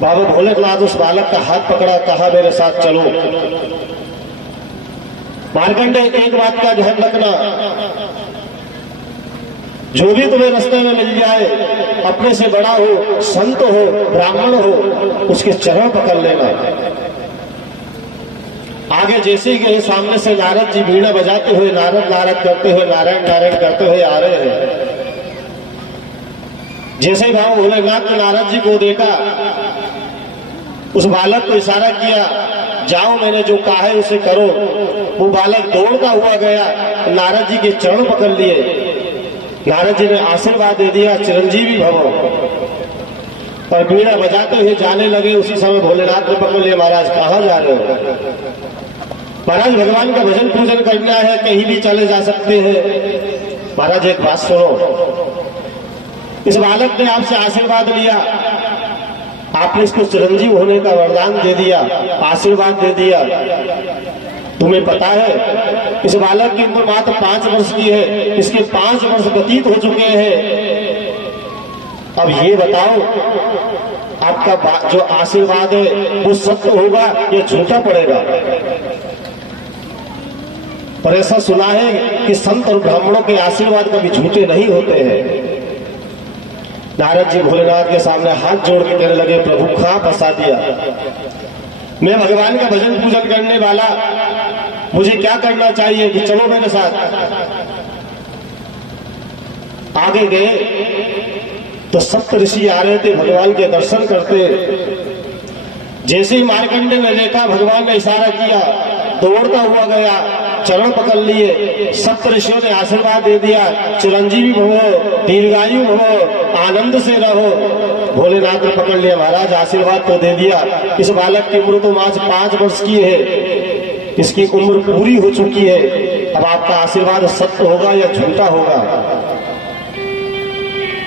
बाबा भोलेनाथ उस बालक का हाथ पकड़ा, कहा मेरे साथ चलो। मार्कंडेय, एक बात का ध्यान रखना, जो भी तुम्हें रास्ते में मिल जाए, अपने से बड़ा हो, संत हो, ब्राह्मण हो, उसके चरण पकड़ लेना। आगे जैसे ही गए, सामने से नारद जी वीणा बजाते हुए नारद नारद करते हुए नारायण नारायण करते हुए आ रहे हैं। जैसे ही बाबा भोलेनाथ ने नारद जी को देखा, उस बालक को इशारा किया, जाओ मैंने जो कहा है उसे करो। वो बालक दौड़ता हुआ गया, नारद जी के चरण पकड़ लिए। नारद जी ने आशीर्वाद दे दिया, चिरंजीवी भवो। और वीणा बजाते हुए जाने लगे। उसी समय भोलेनाथ ने पकड़ लिया, महाराज कहाँ जा रहे हो? महाराज भगवान का भजन पूजन करना है, कहीं भी चले जा सकते हैं। महाराज एक बात सुनो, इस बालक ने आपसे आशीर्वाद लिया, आपने इसको चिरंजीव होने का वरदान दे दिया, आशीर्वाद दे दिया। तुम्हें पता है इस बालक की उम्र मात्र 5 वर्ष की है, इसके 5 वर्ष व्यतीत हो चुके हैं। अब ये बताओ, आपका जो आशीर्वाद है वो सत्य होगा या झूठा पड़ेगा? और ऐसा सुना है कि संत और ब्राह्मणों के आशीर्वाद कभी झूठे नहीं होते हैं। नारद जी भोलेनाथ के सामने हाथ जोड़ के कहने लगे, प्रभु कहां फंसा दिया? मैं भगवान का भजन पूजन करने वाला, मुझे क्या करना चाहिए कि चलो मेरे साथ। आगे गए तो सप्त ऋषि आ रहे थे भगवान के दर्शन करते। जैसे ही मार्कंडेय ने देखा, भगवान ने इशारा किया, दौड़ता हुआ गया, चरण पकड़ लिए। सप्त ऋषियों ने आशीर्वाद दे दिया, चिरंजीवी भवो, दीर्घायु भवो, आनंद से रहो। भोलेनाथ ने पकड़ लिया, महाराज आशीर्वाद तो दे दिया, इस बालक की उम्र तो मात्र 5 वर्ष की है, इसकी उम्र पूरी हो चुकी है। अब आपका आशीर्वाद सत्य होगा या झूठा होगा?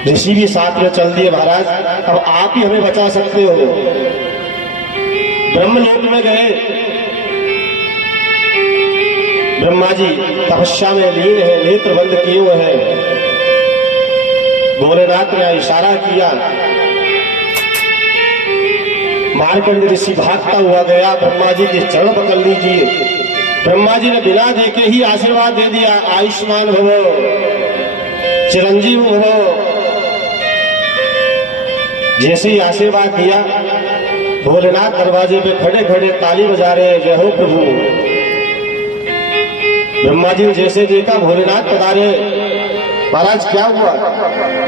ऋषि भी साथ में चल दिए, महाराज अब आप ही हमें बचा सकते हो। ब्रह्मलोक में गए, ब्रह्मा जी तपस्या में लीन है, नेत्र बंद किए हुए हैं। भोलेनाथ ने इशारा किया, मार्कंडेय ऋषि भागता हुआ गया, ब्रह्मा जी के चरण पकड़ लीजिए। ब्रह्मा जी ने बिना देखे ही आशीर्वाद दे दिया, आयुष्मान भवो, चिरंजीव भवो। जैसे ही आशीर्वाद दिया, भोलेनाथ दरवाजे पे खड़े खड़े ताली बजा रहे, जय हो प्रभु। ब्रह्मा जी ने जैसे देखा भोलेनाथ पधारे, महाराज क्या हुआ?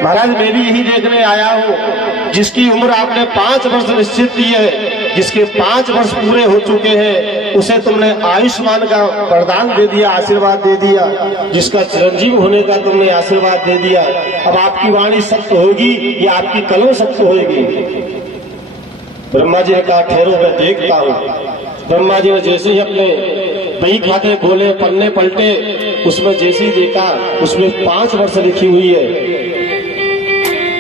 महाराज मैं भी यही देखने आया हूँ, जिसकी उम्र आपने 5 वर्ष निश्चित की है, जिसके 5 वर्ष पूरे हो चुके हैं, उसे तुमने आयुष्मान का वरदान दे दिया, आशीर्वाद दे दिया, जिसका चिरंजीव होने का तुमने आशीर्वाद दे दिया। अब आपकी वाणी सत्य होगी या आपकी कलम सत्य होगी? ब्रह्मा जी ने कहा, ठहरो मैं देखता हूँ। ब्रह्मा जी ने जैसे ही अपने बही खाते खोले, पन्ने पलटे, उसमें जैसे ही देखा उसमें 5 वर्ष लिखी हुई है।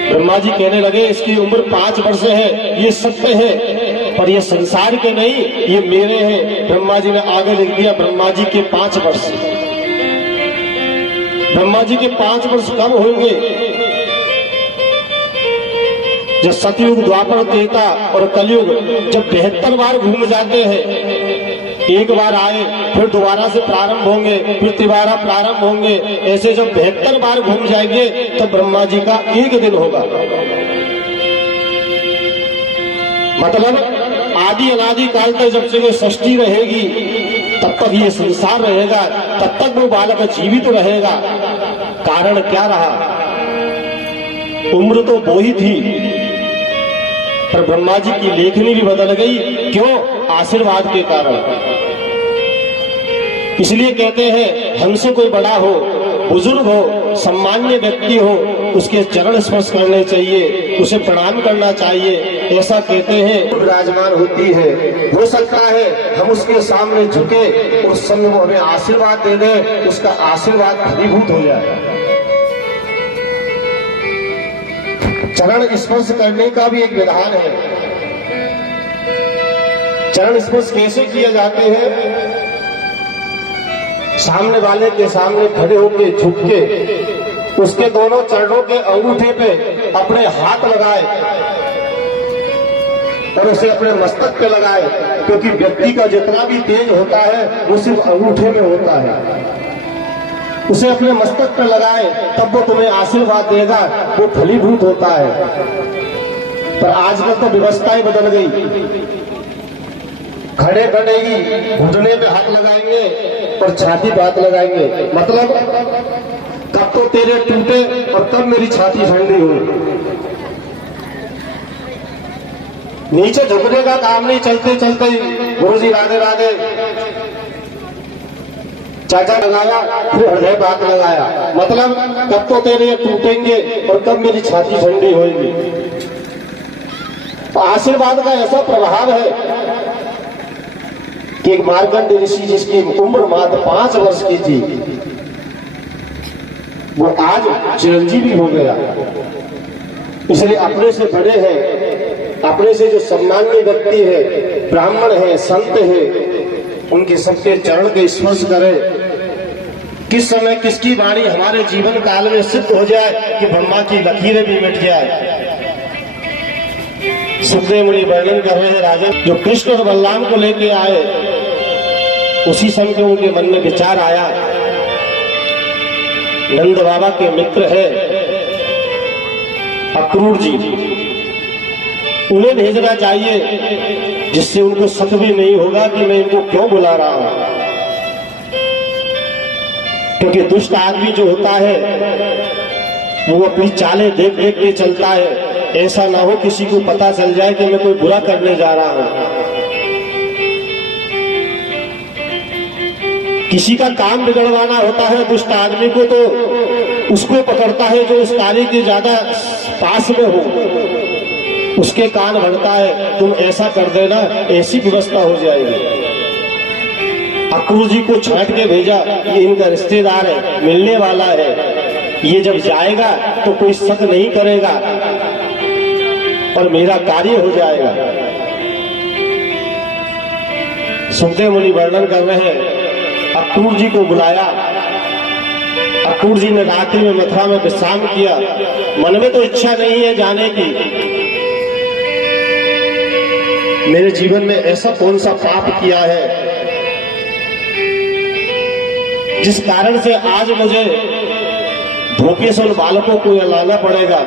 ब्रह्मा जी कहने लगे, इसकी उम्र 5 वर्ष है, ये सत्य है, पर ये संसार के नहीं, ये मेरे हैं। ब्रह्मा जी ने आगे लिख दिया, ब्रह्मा जी के 5 वर्ष। ब्रह्मा जी के 5 वर्ष कब होंगे? जब सतयुग, द्वापर, त्रेता और कलयुग जब 72 बार घूम जाते हैं, एक बार आए फिर दोबारा से प्रारंभ होंगे, फिर तिबारा प्रारंभ होंगे, ऐसे जब 72 बार घूम जाएंगे तो ब्रह्मा जी का एक दिन होगा। मतलब आदि अनादि काल तक जब तक सृष्टि रहेगी, तब तक ये संसार रहेगा, तब तक वो बालक जीवित रहेगा। कारण क्या रहा? उम्र तो वो ही थी, पर ब्रह्मा जी की लेखनी भी बदल गई। क्यों? आशीर्वाद के कारण। इसलिए कहते हैं, हमसे कोई बड़ा हो, बुजुर्ग हो, सम्मान्य व्यक्ति हो, उसके चरण स्पर्श करने चाहिए, उसे प्रणाम करना चाहिए, ऐसा कहते हैं। विराजमान होती है, हो सकता है हम उसके सामने झुके, उस समय वो हमें आशीर्वाद दे दे, उसका आशीर्वाद फलीभूत हो जाए। चरण स्पर्श करने का भी एक विधान है। चरण स्पर्श कैसे किए जाते हैं? सामने वाले के सामने खड़े होके, झुक के, उसके दोनों चरणों के अंगूठे पे अपने हाथ लगाए, और उसे अपने मस्तक पे लगाए, क्योंकि व्यक्ति का जितना भी तेज होता है वो सिर्फ अंगूठे में होता है। उसे अपने मस्तक पे लगाए तब वो तुम्हें आशीर्वाद देगा, वो फलीभूत होता है। पर आजकल तो व्यवस्थाएं बदल गई, खड़े खड़े ही घुटने पे हाथ लगाएंगे और छाती पे हाथ लगाएंगे, मतलब कब तो तेरे टूटे और कब मेरी छाती ठंडी हो। नीचे झुकने का काम नहीं, चलते चलते ही गुरुजी राधे राधे, चाचा लगाया, फिर हृदय पे हाथ लगाया, मतलब कब तो तेरे टूटेंगे और कब मेरी छाती ठंडी होगी। तो आशीर्वाद का ऐसा प्रभाव है कि एक मार्कंड ऋषि जिसकी उम्र मात्र 5 वर्ष की थी, वो आज चिरंजीवी हो गया। इसलिए अपने से बड़े हैं, अपने से जो सम्मानीय व्यक्ति है, ब्राह्मण है, संत है, उनके सबके चरण के स्पर्श करें। किस समय किसकी वाणी हमारे जीवन काल में सिद्ध हो जाए कि ब्रह्मा की लकीरें भी मिट जाए। सुखदेव मुनि वर्णन कर रहे हैं राजन, जो कृष्ण और बलराम को लेके आए, उसी समय उनके मन में विचार आया, नंद बाबा के मित्र है अक्रूर जी, उन्हें भेजना चाहिए जिससे उनको शक भी नहीं होगा कि मैं इनको क्यों बुला रहा हूं। क्योंकि दुष्ट आदमी जो होता है वो अपनी चालें देख देख के चलता है, ऐसा ना हो किसी को पता चल जाए कि मैं कोई बुरा करने जा रहा हूं। किसी का काम बिगड़वाना होता है दुष्ट आदमी को, तो उसको पकड़ता है जो उस कार्य के ज्यादा पास में हो, उसके कान भरता है, तुम ऐसा कर देना, ऐसी व्यवस्था हो जाएगी। अक्रूर जी को छांट के भेजा, ये इनका रिश्तेदार है, मिलने वाला है, ये जब जाएगा तो कोई शक नहीं करेगा और मेरा कार्य हो जाएगा। सुखदेव मुनि वर्णन कर रहे हैं, अक्रूर जी को बुलाया, अक्रूर जी ने रात्रि में मथुरा में विश्राम किया। मन में तो इच्छा नहीं है जाने की, मेरे जीवन में ऐसा कौन सा पाप किया है जिस कारण से आज मुझे धोखे से उन बालकों को लाना पड़ेगा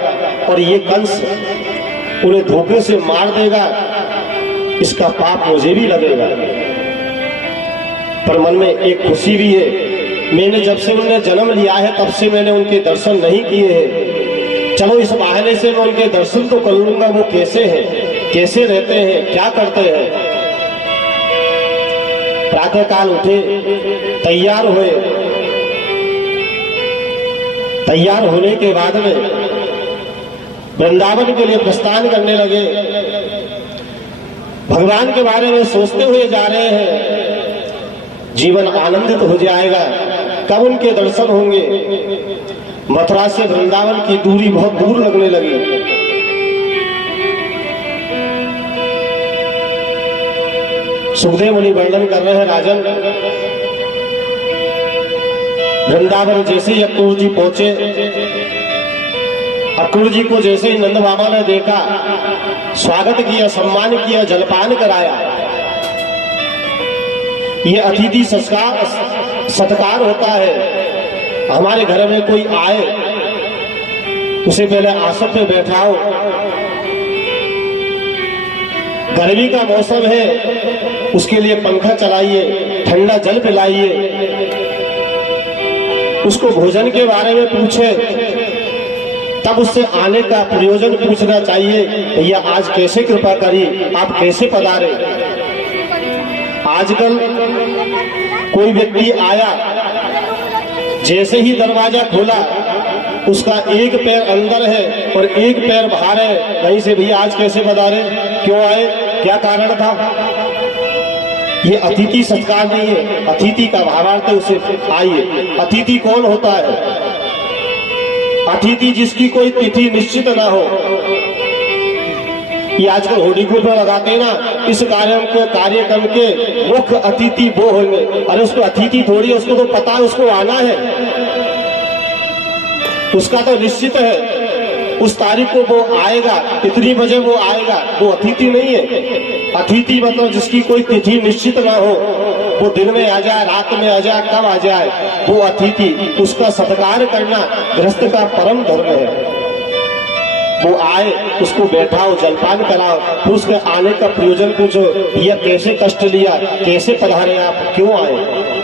और ये कंस उन्हें धोखे से मार देगा, इसका पाप मुझे भी लगेगा। पर मन में एक खुशी भी है, मैंने जब से उन्हें जन्म लिया है तब से मैंने उनके दर्शन नहीं किए हैं। चलो इस बहाने से मैं उनके दर्शन तो कर लूंगा, वो कैसे हैं, कैसे रहते हैं, क्या करते हैं। प्रातः काल उठे, तैयार हुए, तैयार होने के बाद में वृंदावन के लिए प्रस्थान करने लगे। भगवान के बारे में सोचते हुए जा रहे हैं, जीवन आनंदित हो जाएगा। कब उनके दर्शन होंगे। मथुरा से वृंदावन की दूरी बहुत दूर लगने लगी। सुखदेव मुनि वर्णन कर रहे हैं, राजन वृंदावन जैसे ही अक्रूर जी पहुंचे, अक्रूर जी को जैसे ही नंद बाबा ने देखा, स्वागत किया, सम्मान किया, जलपान कराया। ये अतिथि सत्कार होता है। हमारे घर में कोई आए, उसे पहले आसन पे बैठाओ। गर्मी का मौसम है, उसके लिए पंखा चलाइए, ठंडा जल पिलाइए, उसको भोजन के बारे में पूछे, तब उससे आने का प्रयोजन पूछना चाहिए। भैया आज कैसे कृपा करी, आप कैसे पधारे। आजकल कोई व्यक्ति आया, जैसे ही दरवाजा खोला, उसका एक पैर अंदर है और एक पैर बाहर है। वहीं से भैया आज कैसे पधारे, क्यों आए, क्या कारण था। ये अतिथि सत्कार नहीं है, अतिथि का भावार्थ है उसे आइए। अतिथि कौन होता है, अतिथि जिसकी कोई तिथि निश्चित ना हो। ये आजकल होली गुड़ में लगाते हैं ना, इस कार्यक्रम के मुख्य अतिथि वो होंगे। अरे उसको अतिथि थोड़ी है, उसको तो पता है उसको आना है, उसका तो निश्चित है। उस तारीख को वो आएगा, इतनी बजे वो आएगा। वो अतिथि नहीं है। अतिथि मतलब जिसकी कोई तिथि निश्चित ना हो, वो दिन में आ जाए, रात में आ जाए, कब आ जाए, वो अतिथि। उसका सत्कार करना गृहस्थ का परम धर्म है। वो आए, उसको बैठाओ, जलपान कराओ, फिर उसके आने का प्रयोजन पूछो, भैया कैसे कष्ट लिया, कैसे पधारे आप, क्यों आए।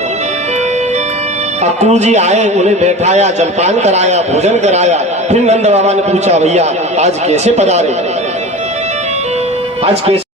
अक्रूर जी आए, उन्हें बैठाया, जलपान कराया, भोजन कराया। फिर नंद बाबा ने पूछा, भैया आज कैसे पधारे, आज कैसे